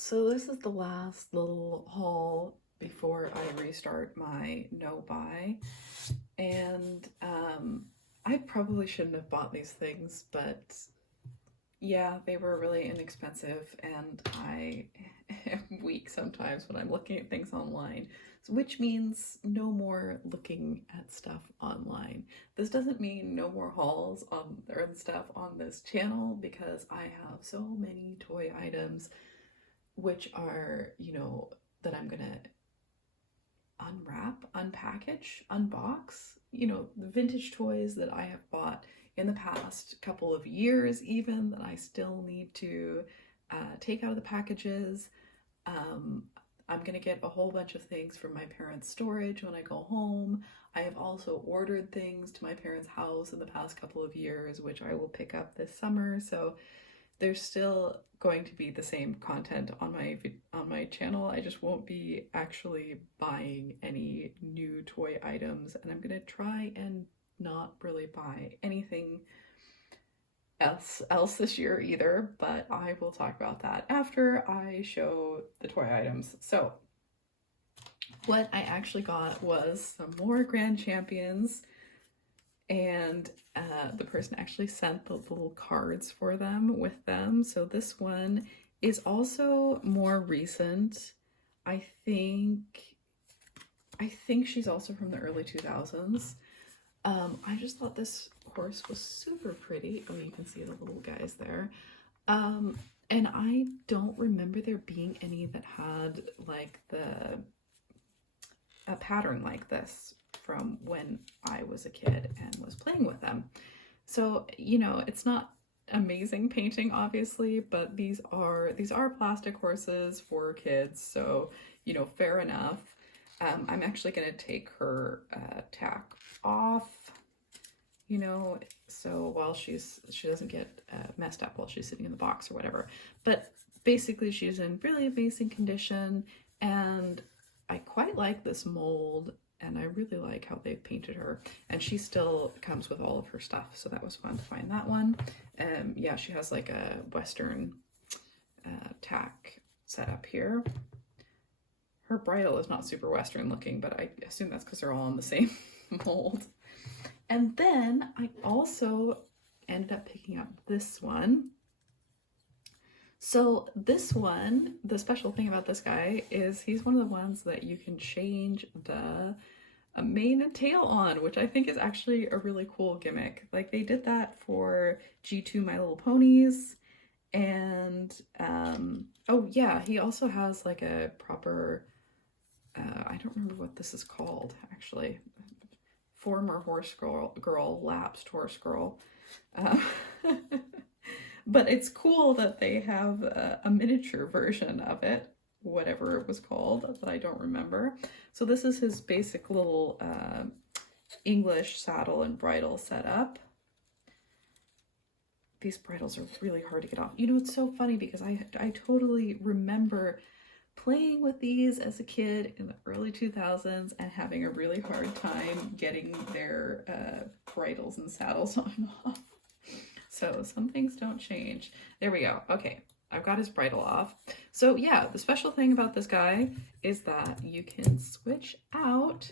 So this is the last little haul before I restart my no buy. And I probably shouldn't have bought these things, but yeah, they were really inexpensive and I am weak sometimes when I'm looking at things online, which means no more looking at stuff online. This doesn't mean no more hauls on or stuff on this channel because I have so many toy items which are, that I'm gonna unwrap, unpackage, unbox, the vintage toys that I have bought in the past couple of years, even that I still need to take out of the packages. Um, I'm gonna get a whole bunch of things from my parents' storage when I go home. I have also ordered things to my parents' house in the past couple of years, which I will pick up this summer. So there's still going to be the same content on my channel. I just won't be actually buying any new toy items, and I'm gonna try and not really buy anything else this year either, but I will talk about that after I show the toy items. So what I actually got was some more Grand Champions, and the person actually sent the little cards for them with them. So this one is also more recent. I think she's also from the early 2000s. I just thought this horse was super pretty. Oh, you can see the little guys there. And I don't remember there being any that had like a pattern like this from when I was a kid and was playing with them. So, it's not amazing painting obviously, but these are plastic horses for kids, so fair enough. I'm actually going to take her tack off, so while she doesn't get messed up while she's sitting in the box or whatever. But basically she's in really amazing condition, and I quite like this mold, and I really like how they've painted her, and she still comes with all of her stuff, so that was fun to find that one. Yeah, she has like a Western tack set up here. Her bridle is not super Western looking, but I assume that's because they're all in the same mold. And then I also ended up picking up this one. So this one, the special thing about this guy is he's one of the ones that you can change the mane and tail on, which I think is actually a really cool gimmick. Like they did that for G2 My Little Ponies, and oh yeah, he also has like a proper, I don't remember what this is called actually, former horse girl, lapsed horse girl. But it's cool that they have a miniature version of it, whatever it was called, that I don't remember. So this is his basic little English saddle and bridle setup. These bridles are really hard to get off. It's so funny because I totally remember playing with these as a kid in the early 2000s and having a really hard time getting their bridles and saddles on and off. So some things don't change. There we go. Okay, I've got his bridle off. So yeah, the special thing about this guy is that you can switch out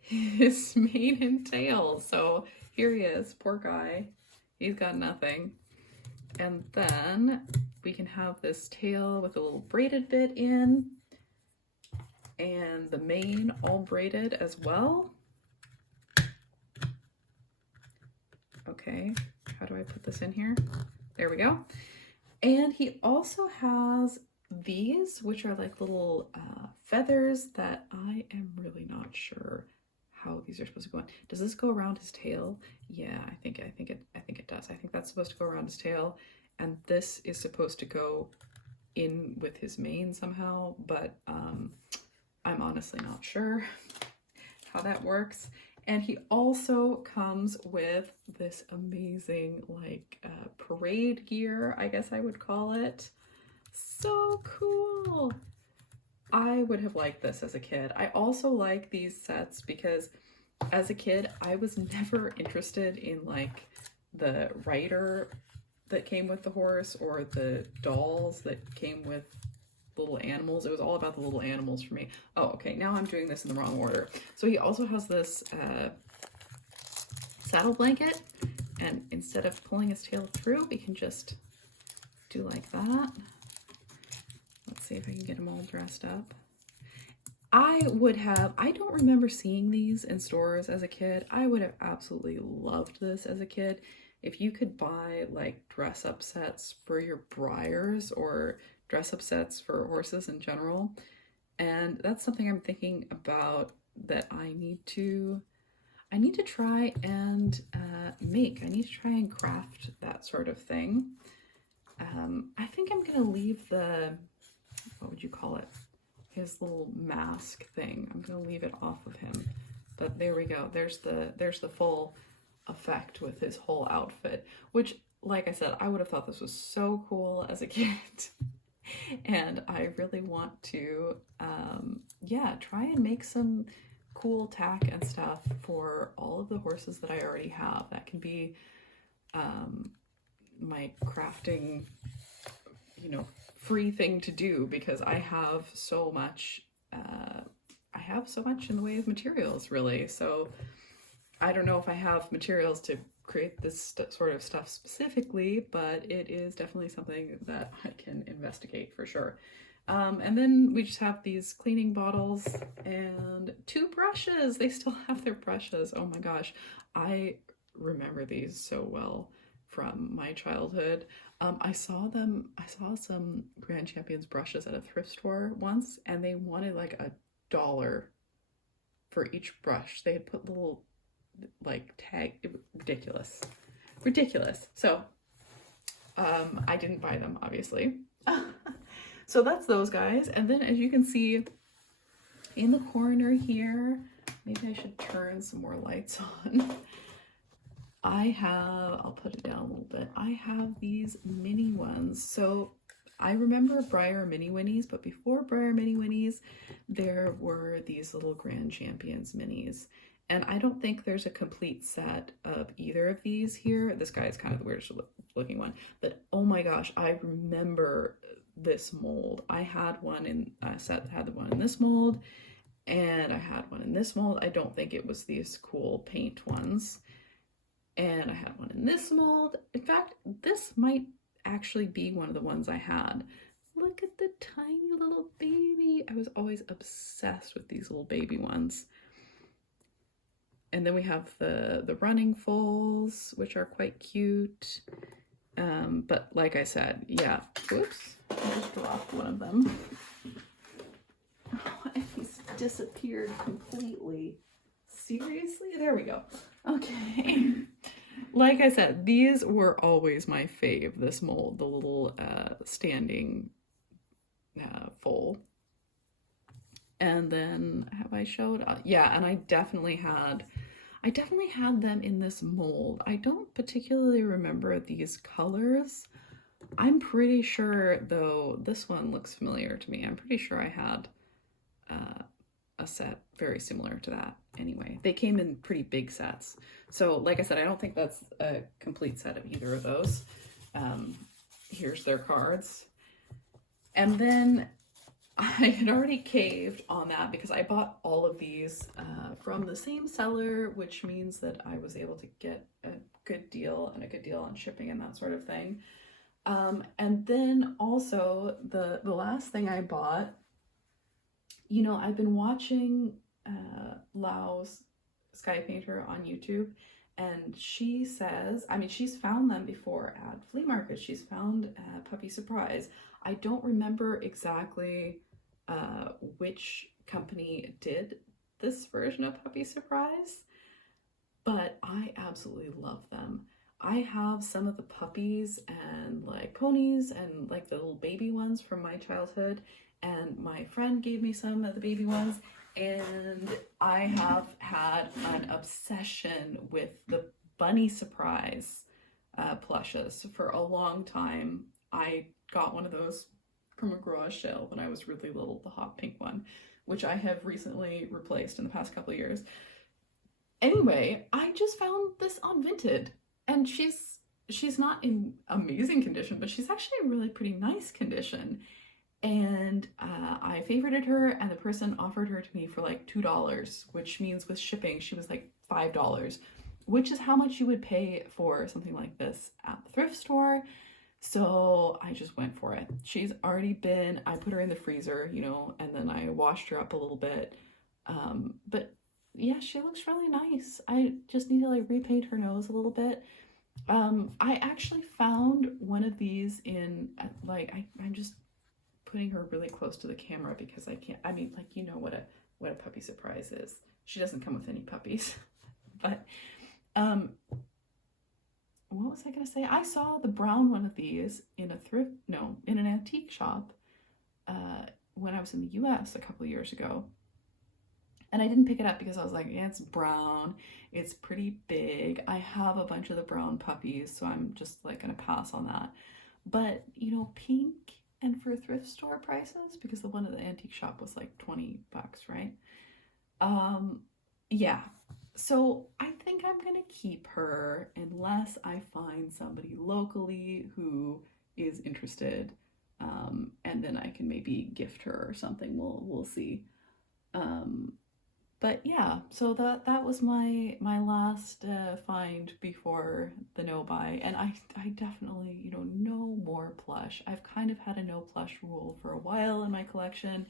his mane and tail. So here he is, poor guy. He's got nothing. And then we can have this tail with a little braided bit in, and the mane all braided as well. Okay, how do I put this in here? There we go. And he also has these, which are like little feathers that I am really not sure how these are supposed to go in. Does this go around his tail? Yeah, I think it does. I think that's supposed to go around his tail, and this is supposed to go in with his mane somehow, but I'm honestly not sure how that works. And he also comes with this amazing like parade gear, I guess I would call it. So cool. I would have liked this as a kid. I also like these sets because as a kid, I was never interested in like the rider that came with the horse or the dolls that came with little animals. It was all about the little animals for me. Oh, okay, now I'm doing this in the wrong order. So he also has this saddle blanket, and instead of pulling his tail through, we can just do like that. Let's see if I can get him all dressed up. I don't remember seeing these in stores as a kid. I would have absolutely loved this as a kid. If you could buy like dress up sets for your Briars or dress up sets for horses in general. And that's something I'm thinking about that I need to try and make. I need to try and craft that sort of thing. I think I'm gonna leave the, what would you call it? His little mask thing. I'm gonna leave it off of him. But there we go. There's the full effect with his whole outfit, which, like I said, I would have thought this was so cool as a kid. And I really want to, try and make some cool tack and stuff for all of the horses that I already have. That can be my crafting, free thing to do, because I have so much in the way of materials, really. So I don't know if I have materials to create this sort of stuff specifically, but it is definitely something that I can investigate for sure. And then we just have these cleaning bottles and 2 brushes. They still have their brushes. Oh my gosh, I remember these so well from my childhood. I saw some Grand Champions brushes at a thrift store once, and they wanted like $1 for each brush. They had put little like tag, ridiculous. So I didn't buy them, obviously. So that's those guys. And then, as you can see in the corner here, maybe I should turn some more lights on. I'll put it down a little bit. I have these mini ones. So I remember Briar Mini Winnies, but before Briar Mini Winnies, there were these little Grand Champions minis. And I don't think there's a complete set of either of these here. This guy is kind of the weirdest looking one. But oh my gosh, I remember this mold. I had one in a set that had the one in this mold, and I had one in this mold. I don't think it was these cool paint ones. And I had one in this mold. In fact, this might actually be one of the ones I had. Look at the tiny little baby. I was always obsessed with these little baby ones. And then we have the running foals, which are quite cute. But like I said, yeah. Whoops, I just dropped one of them. Oh, and he's disappeared completely. Seriously? There we go. Okay. Like I said, these were always my fave, this mold, the little standing foal. And then have I showed? Yeah, and I definitely had them in this mold. I don't particularly remember these colors. I'm pretty sure, though, this one looks familiar to me. I'm pretty sure I had a set very similar to that. Anyway, they came in pretty big sets. So, like I said, I don't think that's a complete set of either of those. Here's their cards. And then I had already caved on that because I bought all of these from the same seller, which means that I was able to get a good deal on shipping and that sort of thing. And then also the last thing I bought, I've been watching Lau's Sky Painter on YouTube, and she says, she's found them before at flea markets. She's found Puppy Surprise. I don't remember exactly which company did this version of Puppy Surprise, but I absolutely love them. I have some of the puppies and like ponies and like the little baby ones from my childhood, and my friend gave me some of the baby ones, and I have had an obsession with the Bunny Surprise plushes for a long time. I got one of those from a garage sale when I was really little, the hot pink one, which I have recently replaced in the past couple of years. Anyway, I just found this on Vinted, and she's she's not in amazing condition, but she's actually in really pretty nice condition. And I favorited her, and the person offered her to me for like $2, which means with shipping, she was like $5, which is how much you would pay for something like this at the thrift store. So I just went for it. She's already been, I put her in the freezer, you know, and then I washed her up a little bit. But yeah, she looks really nice. I just need to like repaint her nose a little bit. I actually found one of these in like I'm just putting her really close to the camera because I can't. I mean, like, you know what a puppy surprise is. She doesn't come with any puppies, but what was I gonna say? I saw the brown one of these in in an antique shop when I was in the U.S. a couple of years ago. And I didn't pick it up because I was like, yeah, it's brown. It's pretty big. I have a bunch of the brown puppies, so I'm just like gonna pass on that. But, you know, pink and for thrift store prices, because the one at the antique shop was like $20, right? Yeah. So I think I'm gonna keep her unless I find somebody locally who is interested. And then I can maybe gift her or something. We'll see. Um, but yeah, so that was my last find before the no buy, and I definitely, you know, no more plush. I've kind of had a no plush rule for a while in my collection,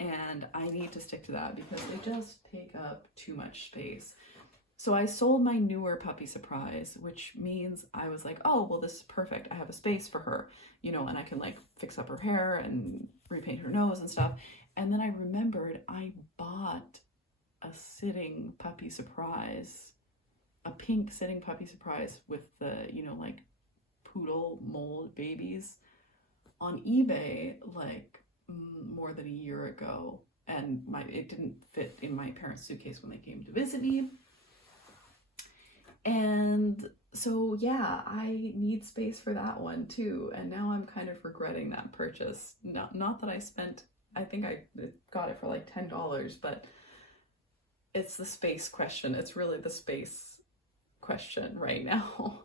and I need to stick to that because they just take up too much space. So I sold my newer puppy surprise, which means I was like, oh, well, this is perfect. I have a space for her, you know, and I can like fix up her hair and repaint her nose and stuff. And then I remembered I bought a sitting puppy surprise, a pink sitting puppy surprise with the, you know, like poodle mold babies on eBay like more than a year ago. And it didn't fit in my parents' suitcase when they came to visit me. And so, yeah, I need space for that one too. And now I'm kind of regretting that purchase. Not that I spent, I think I got it for like $10, but it's the space question. It's really the space question right now.